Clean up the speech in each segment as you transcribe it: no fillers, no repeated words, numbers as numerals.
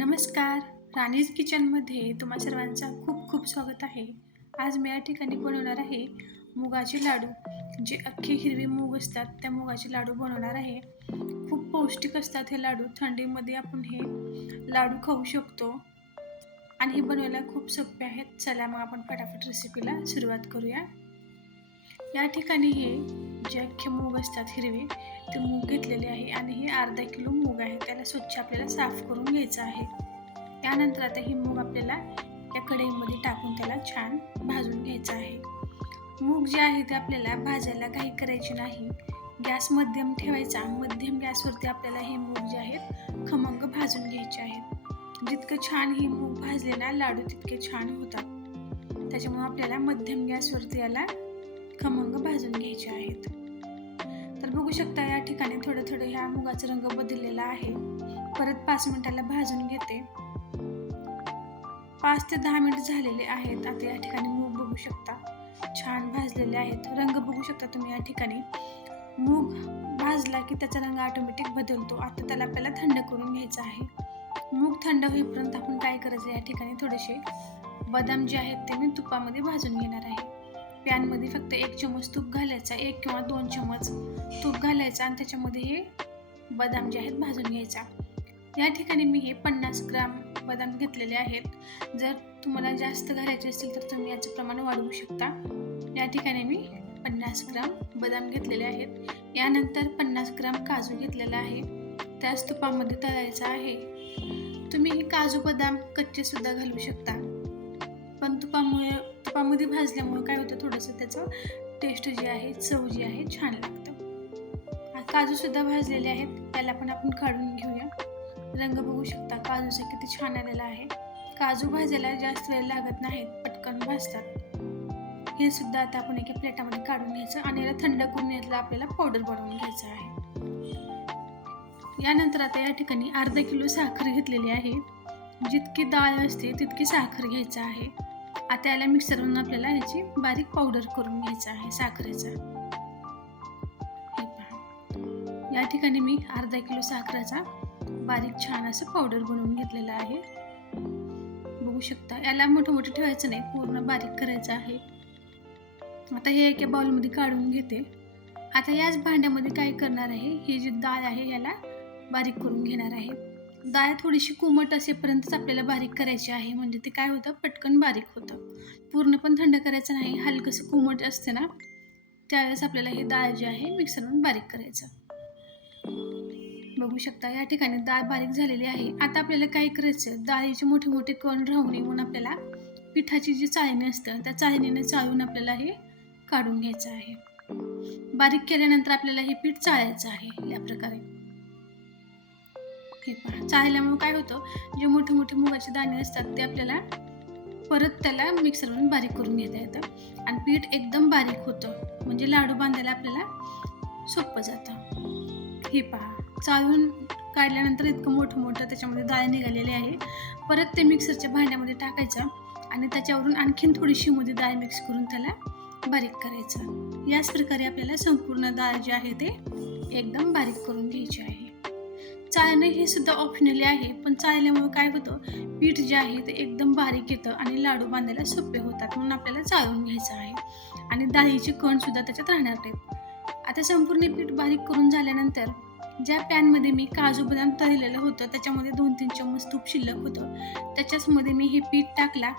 नमस्कार. राणीज किचनमध्ये तुम्हा सर्वांचं खूप खूप स्वागत आहे. आज मी या ठिकाणी बनवणार आहे मुगाचे लाडू. जे अख्खे हिरवे मूग असतात त्या मुगाचे लाडू बनवणार आहे. खूप पौष्टिक असतात हे लाडू. थंडीमध्ये आपण हे लाडू खाऊ शकतो आणि हे बनवायला खूप सोपे आहेत. चला मग आपण फटाफट रेसिपीला सुरुवात करूया. या ठिकाणी हे जे अख्खे मूग असतात हिरवे ते मूग घेतलेले आहे आणि हे अर्धा किलो मूग आहे. त्याला स्वच्छ आपल्याला साफ करून घ्यायचं आहे. त्यानंतर आता ही मूग आपल्याला या कढईमध्ये टाकून त्याला छान भाजून घ्यायचं आहे. मूग जे आहे ते आपल्याला भाजायला घाई करायची नाही. गॅस मध्यम ठेवायचा. मध्यम गॅसवरती आपल्याला हे मूग जे आहेत खमंग भाजून घ्यायचे आहेत. जितकं छान ही मूग भाजले ना लाडू तितके छान होतात. त्याच्यामुळे आपल्याला मध्यम गॅसवरती याला खमंग भाजून घ्यायचे आहेत. तर बघू शकता या ठिकाणी थोडं थोडं ह्या मुगाचा रंग बदललेला आहे. परत 5 मिनिटाला भाजून घेते. 5 ते 10 मिनिट झालेले आहेत. आता या ठिकाणी मूग बघू शकता छान भाजलेले आहेत. रंग बघू शकता तुम्ही या ठिकाणी. मूग भाजला की त्याचा रंग ऑटोमॅटिक बदलतो. आता त्याला आपल्याला थंड करून घ्यायचं आहे. मूग थंड होईपर्यंत आपण काय करायचं, या ठिकाणी थोडेसे बदाम जे आहेत ते मी तुपामध्ये भाजून घेणार आहे. पॅनमध्ये फक्त 1 चमच तूप घालायचा, 1 किंवा 2 चमच तूप घालायचा आणि त्याच्यामध्ये हे बदाम जे आहेत भाजून घ्यायचा. या ठिकाणी मी हे 50 ग्राम बदाम घेतलेले आहेत. जर तुम्हाला जास्त घालायचे असतील तर तुम्ही याचं प्रमाण वाढवू शकता. या ठिकाणी मी 50 ग्राम बदाम घेतलेले आहेत. यानंतर 50 ग्राम काजू घेतलेला आहे. त्याच तुपामध्ये तळायचा आहे. तुम्ही हे काजू बदाम कच्चे सुद्धा घालू शकता, पण तुपामध्ये भाजल्यामुळे काय होतं, थोडंसं त्याचं टेस्ट जी आहे, चव जी आहे छान लागतं. काजू सुद्धा भाजलेले आहेत. त्याला पण आपण काढून घेऊया. रंग बघू शकता काजूचा किती छान आलेला आहे. काजू भाजायला जास्त वेळ लागत नाहीत, पटकन भाजतात. हे सुद्धा आता आपण एका प्लेटामध्ये काढून घ्यायचं आणि याला थंड करून यातला आपल्याला पावडर बनवून घ्यायचं आहे. यानंतर आता या ठिकाणी अर्धा किलो साखर घेतलेली आहे. जितकी डाळ असते तितकी साखर घ्यायचं आहे. आता याला मिक्सरवरून आपल्याला ह्याची बारीक पावडर करून घ्यायचं आहे साखरेचा. हे पहा, या ठिकाणी मी अर्धा किलो साखरेचा बारीक छान असं पावडर बनवून घेतलेलं आहे. बघू शकता. याला मोठं मोठं ठेवायचं नाही, पूर्ण बारीक करायचं आहे. आता हे एका बाउलमध्ये काढून घेते. आता याच भांड्यामध्ये काय करणार आहे, ही जी डाळ आहे याला बारीक करून घेणार आहे. डाळ थोडीशी कोमट असेपर्यंतच आपल्याला बारीक करायची आहे. म्हणजे ते काय होतं, पटकन बारीक होतं. पूर्ण पण थंड करायचं नाही. हलकंसं कोमट असते ना त्यावेळेस आपल्याला ही डाळ जी आहे मिक्सरवरून बारीक करायचं. बघू शकता या ठिकाणी डाळ बारीक झालेली आहे. आता आपल्याला काय करायचं, डाळीचे मोठे मोठे कण राहू नये म्हणून आपल्याला पिठाची जी चाळणी असतं त्या चाळणीने चाळून आपल्याला हे काढून घ्यायचं आहे. बारीक केल्यानंतर आपल्याला हे पीठ चाळायचं आहे. या प्रकारे हे पहा, चाळल्यामुळे काय होतं, जे मोठे मोठे मुगाचे दाणे असतात ते आपल्याला परत त्याला मिक्सरवरून बारीक करून घेता येतं आणि पीठ एकदम बारीक होतं. म्हणजे लाडू बांधायला आपल्याला सोपं जातं. हे पहा, चाळून काढल्यानंतर इतकं मोठं मोठं त्याच्यामध्ये डाळ निघालेली आहे. परत ते मिक्सरच्या भांड्यामध्ये टाकायचं आणि त्याच्यावरून आणखीन थोडीशी मध्ये डाळ मिक्स करून त्याला बारीक करायचं. याच प्रकारे आपल्याला संपूर्ण डाळ जी आहे ते एकदम बारीक करून घ्यायची आहे. चाळणं हे सुद्धा ऑप्शनली आहे, पण चाळल्यामुळे काय होतं, पीठ जे आहे ते एकदम बारीक येतं आणि लाडू बांधायला सोपे होतात. म्हणून आपल्याला चाळून घ्यायचं आहे आणि डाळीचे कण सुद्धा त्याच्यात राहणार नाहीत. आता संपूर्ण पीठ बारीक करून झाल्यानंतर ज्या पॅनमध्ये मी काजू बदाम तळलेलं होतं त्याच्यामध्ये 2-3 चम्मच तूप शिल्लक होतं. त्याच्याचमध्ये मी हे पीठ टाकला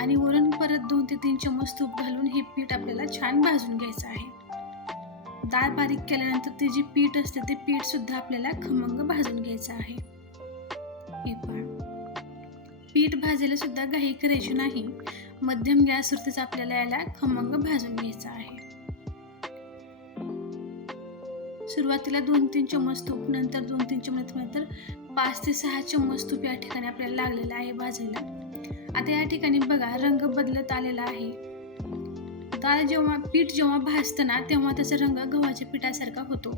आणि वरून परत 2 ते 3 चम्मच तूप घालून हे पीठ आपल्याला छान भाजून घ्यायचं आहे. डाळ बारीक केल्यानंतर ते जे पीठ असते ते पीठ सुद्धा आपल्याला खमंग भाजून घ्यायचं आहे. हे पहा, पीठ भाजायला सुद्धा घाई करायची नाही. मध्यम गॅसवरतीच आपल्याला याला खमंग भाजून घ्यायचं आहे. सुरुवातीला 2-3 चम्मच तूप, नंतर 2-3 चम्मच, नंतर 5 ते 6 चम्मच तूप या ठिकाणी आपल्याला लागलेलं आहे भाजायला. आता या ठिकाणी बघा रंग बदलत आलेला आहे. पीठ जेव्हा भाजतं ना तेव्हा त्याचा रंग गव्हाच्या पिठासारखा होतो.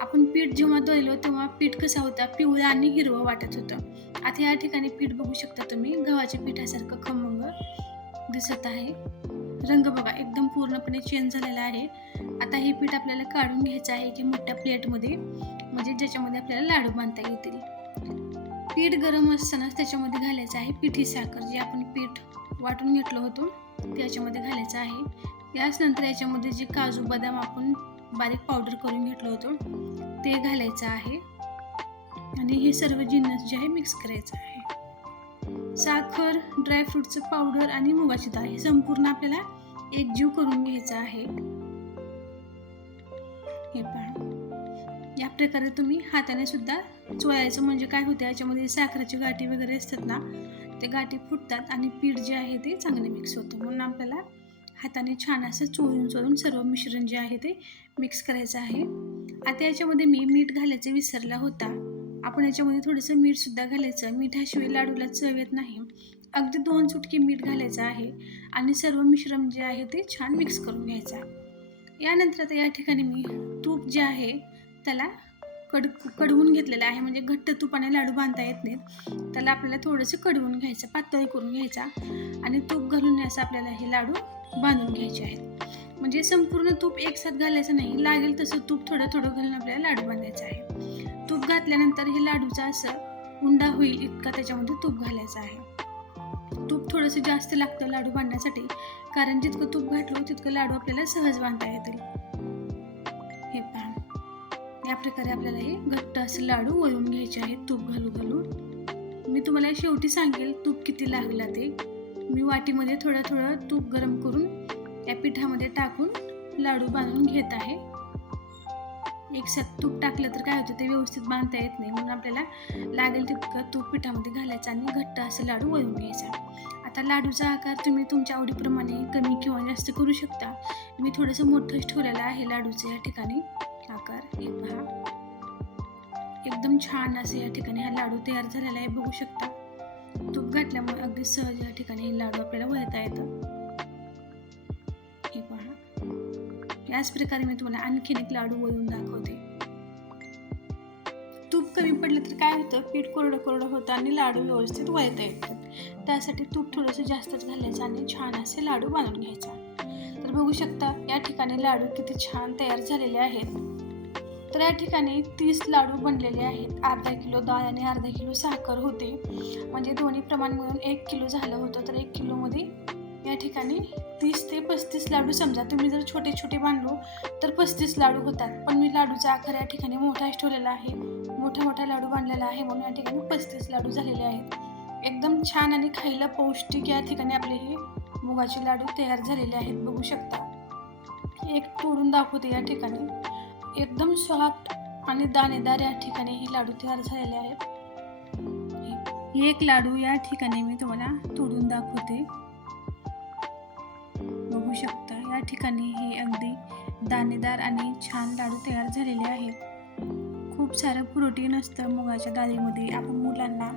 आपण पीठ जेव्हा दळलो तेव्हा पीठ कसा होता, पिवळं आणि हिरवं वाटत होतं. आता या ठिकाणी पीठ बघू शकता तुम्ही, गव्हाच्या पिठासारखं खमंग दिसत आहे. रंग बघा एकदम पूर्णपणे चेंज झालेला आहे. आता हे पीठ आपल्याला काढून घ्यायचं आहे की मोठ्या प्लेटमध्ये, म्हणजे ज्याच्यामध्ये आपल्याला लाडू बांधता येतील. पीठ गरम असतानाच त्याच्यामध्ये घालायचं आहे पिठी साखर, जे आपण पीठ वाटून घेतलं होतं ते याच्यामध्ये घालायचं आहे. याचनंतर याच्यामध्ये जे काजू बदाम आपण बारीक पावडर करून घेतलं होतं ते घालायचं आहे आणि हे सर्व जिन्नस जे आहे मिक्स करायचं आहे. साखर, ड्रायफ्रूटचं पावडर आणि मुगाची डाळ हे संपूर्ण आपल्याला एकजीव करून घ्यायचं आहे. हे पहा, या प्रकारे तुम्ही हाताने सुद्धा चोळायचं, म्हणजे काय होतं याच्यामध्ये साखरेची गाठी वगैरे असतात ना, ते गाठी फुटतात आणि पीठ जे आहे ते चांगले मिक्स होतं. म्हणून आपल्याला हाताने छान असं चोळून सर्व मिश्रण जे आहे ते मिक्स करायचं आहे. आता याच्यामध्ये मी मीठ घालायचं विसरला होता. आपण याच्यामध्ये थोडंसं मीठसुद्धा घालायचं. मिठाशिवाय लाडूला चव येत नाही. अगदी 2 चुटकी मीठ घालायचं आहे आणि सर्व मिश्रण जे आहे ते छान मिक्स करून घ्यायचं. यानंतर आता या ठिकाणी मी तूप जे आहे त्याला कडवून घेतलेलं आहे, म्हणजे घट्ट तुपाने लाडू बांधता येत नाहीत. त्याला आपल्याला थोडंसं कडवून घ्यायचं, पातळ करून घ्यायचा आणि तूप घालून असं आपल्याला हे लाडू बांधून घ्यायचे आहेत. म्हणजे संपूर्ण तूप एकसाथ घालायचं नाही, लागेल तसं तूप थोडं थोडं घालून आपल्याला लाडू बांधायचा आहे. तूप घातल्यानंतर हे लाडूचा असं उंडा होईल इतका त्याच्यामध्ये तूप घालायचं आहे. तूप थोडंसं जास्त लागतं लाडू बांधण्यासाठी, कारण जितकं तूप घातलं तितकं लाडू आपल्याला सहज बांधता येतील. हे पहा, या प्रकारे आपल्याला हे घट्ट असं लाडू वळून घ्यायचे आहेत तूप घालून. मी तुम्हाला शेवटी सांगेल तूप किती लागला ते. मी वाटीमध्ये थोडं थोडं तूप गरम करून या पिठामध्ये टाकून लाडू बांधून घेत आहे. एकसाथ तूप टाकलं तर काय होतं ते व्यवस्थित बांधता येत नाही, म्हणून आपल्याला लागेल तितकं तूप पिठामध्ये घालायचं आणि घट्ट असं लाडू वळून घ्यायचा. आता लाडूचा आकार तुम्ही तुमच्या आवडीप्रमाणे कमी किंवा जास्त करू शकता. मी थोडंसं मोठंच ठेवलेलं आहे लाडूचं या ठिकाणी आकार. हे पहा, एकदम छान असं या ठिकाणी हा लाडू तयार झालेला आहे, बघू शकता. तूप घातल्यामुळे अगदी सहज या ठिकाणी हे लाडू आपल्याला वळता येतं. हे पहा, याच प्रकारे मी तुम्हाला आणखीन एक लाडू वळून दाखवते. तूप कमी पडलं तर काय होतं, पीठ कोरडं कोरडं होतं आणि लाडू व्यवस्थित वळता येतात. त्यासाठी तूप थोडंसं जास्तच घालायचं आणि छान असे लाडू बांधून घ्यायचा. तर बघू शकता या ठिकाणी लाडू किती छान तयार झालेले आहेत. तर या ठिकाणी 30 लाडू बनलेले आहेत. अर्धा किलो डाळ आणि अर्धा किलो साखर होते, म्हणजे दोन्ही प्रमाण मिळून 1 किलो झालं होतं. तर 1 किलोमध्ये या ठिकाणी 30 ते 35 लाडू, समजा तुम्ही जर छोटे छोटे बांधलो तर 35 लाडू होतात. पण मी लाडूचा आकार या ठिकाणी मोठाच ठेवलेला आहे, मोठा लाडू बांधलेला आहे, म्हणून या ठिकाणी 35 लाडू झालेले आहेत. एकदम छान आणि खायला पौष्टिक या ठिकाणी आपले हे मुगाचे लाडू तयार झालेले आहेत, बघू शकता. एक तोडून दाखवते या ठिकाणी. एकदम सॉफ्ट आणि दाणेदार या ठिकाणी हे लाडू तयार झालेले आहेत. एक लाडू या ठिकाणी मी तुम्हाला तोडून दाखवते, बघू शकता. या ठिकाणी हे अगदी दाणेदार आणि छान लाडू तयार झालेले आहेत. खूप सारं प्रोटीन असतं मुगाच्या डाळीमध्ये. आपण मुलांना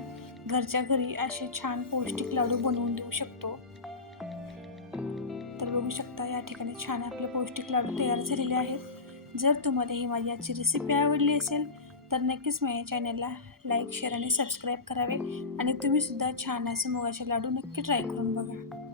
घरच्या घरी असे छान पौष्टिक लाडू बनवून देऊ शकतो. तर बघू शकता या ठिकाणी छान आपले पौष्टिक लाडू तयार झालेले आहेत. जर तुम्हाला ही माझी आजची रेसिपी आवडली असेल तर नक्कीच माझ्या चॅनलला लाईक, शेअर आणि सबस्क्राईब करावे आणि तुम्हीसुद्धा छान असं मुगाचे लाडू नक्की ट्राय करून बघा.